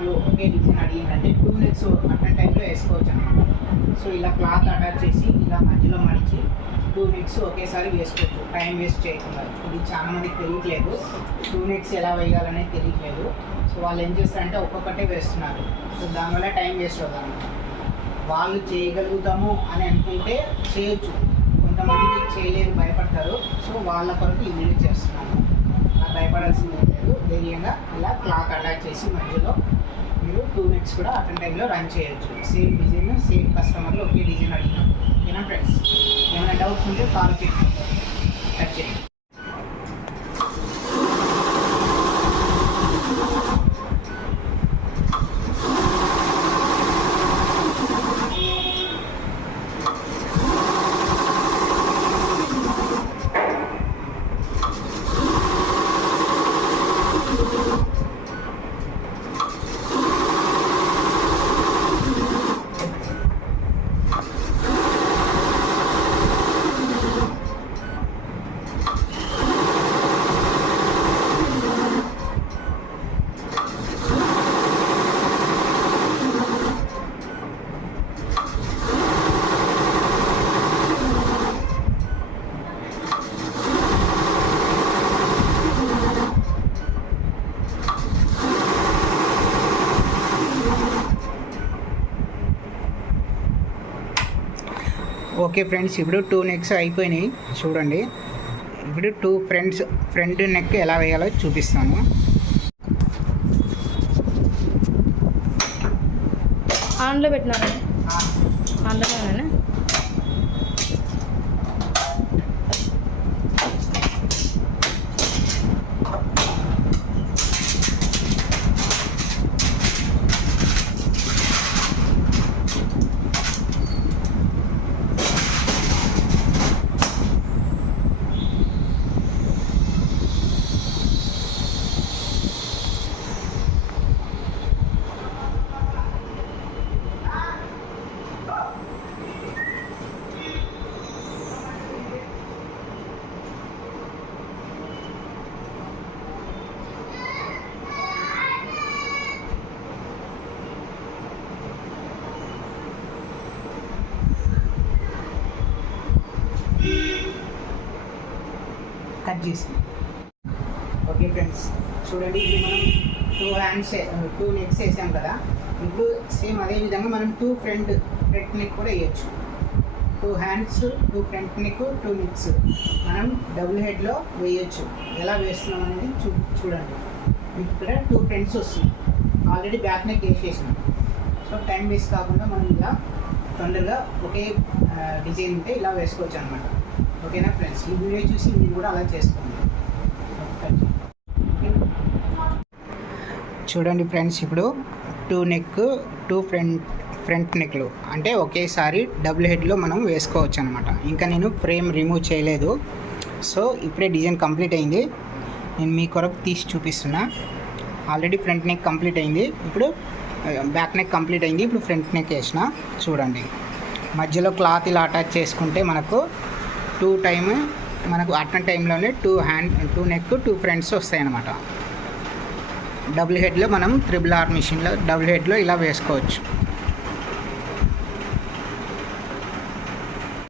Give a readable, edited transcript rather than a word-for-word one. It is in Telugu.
కస్టమర్లు ఒకే డిజైన్ అడిగిందంటే 2 నెక్స్ అట్ టైంలో వేసుకోవచ్చు అనమాట. సో ఇలా క్లాత్ అటాచ్ చేసి ఇలా మధ్యలో మడిచి 2 నెక్స్ ఒకేసారి వేసుకోవచ్చు, టైం వేస్ట్ చేయకుండా. ఇది చాలామందికి తెలియట్లేదు, 2 నెక్స్ ఎలా వేయాలనేది తెలియట్లేదు. సో వాళ్ళు ఏం చేస్తారంటే ఒక్కొక్కటే వేస్తున్నారు. సో దానివల్ల టైం వేస్ట్ అవుతుంది. వాళ్ళు చేయగలుగుతాము అని అనుకుంటే చేయొచ్చు, కొంతమందికి చేయలేరు, భయపడతారు. సో వాళ్ళ కొరకు ఈ వీడియో చేస్తున్నాను. అలా భయపడాల్సింది లేదు, ధైర్యంగా ఇలా క్లాత్ అటాచ్ చేసి మధ్యలో మీరు 2 నెక్స్ కూడా అట్ టైంలో రన్ చేయొచ్చు. సేమ్ డిజైన్, సేమ్ కస్టమర్లు ఒకే డిజైన్ అడిగినాం. ఓకేనా ఫ్రెండ్స్? ఏమైనా డౌట్స్ ఉంటే కాల్ చేయండి, కట్ చేయండి. ఓకే ఫ్రెండ్స్, ఇప్పుడు 2 నెక్స్ అయిపోయినాయి చూడండి. ఇప్పుడు 2 ఫ్రంట్ నెక్ ఎలా వేయాలో చూపిస్తాను. ఆన్లో పెట్టినారా? ఆన్లోనేనా? కట్ చేసి. ఓకే ఫ్రెండ్స్, చూడండి, ఇది మనం 2 నెక్స్ వేసాం కదా. ఇప్పుడు సేమ్ అదే విధంగా మనం 2 ఫ్రంట్ నెక్ కూడా వేయచ్చు. 2 హ్యాండ్స్, 2 ఫ్రంట్ నెక్, 2 నెక్స్ మనం డబుల్ హెడ్లో వేయచ్చు. ఎలా వేస్తున్నాం అనేది చూడండి. మీకు ఇక్కడ 2 ఫ్రంట్స్ వస్తుంది, ఆల్రెడీ బ్యాక్ నెక్ వేసేసినాం. సో టైం వేస్ట్ కాకుండా మనం ఇలా తొందరగా ఒకే డిజైన్ ఉంటే ఇలా వేసుకోవచ్చు అనమాట. ఓకేనా ఫ్రెండ్స్? ఈ వీడియో చూసి మీరు కూడా అలా చేసుకోండి. చూడండి ఫ్రెండ్స్, ఇప్పుడు 2 నెక్, 2 ఫ్రంట్ నెక్లు అంటే ఒకేసారి డబుల్ హెడ్లో మనం వేసుకోవచ్చు అనమాట. ఇంకా నేను ఫ్రేమ్ రిమూవ్ చేయలేదు. సో ఇప్పుడే డిజైన్ కంప్లీట్ అయింది, నేను మీ కొరకు తీసి చూపిస్తున్నా. ఆల్రెడీ ఫ్రంట్ నెక్ కంప్లీట్ అయింది, ఇప్పుడు బ్యాక్ నెక్ కంప్లీట్ అయింది. ఇప్పుడు ఫ్రంట్ నెక్ వేసిన చూడండి. మధ్యలో క్లాత్ ఇలా అటాచ్ చేసుకుంటే మనకు 2 మనకు అట్ టైంలోనే 2 నెక్, 2 ఫ్రంట్స్ వస్తాయి అన్నమాట. డబుల్ హెడ్లో మనం 3R మిషన్లో డబుల్ హెడ్లో ఇలా వేసుకోవచ్చు.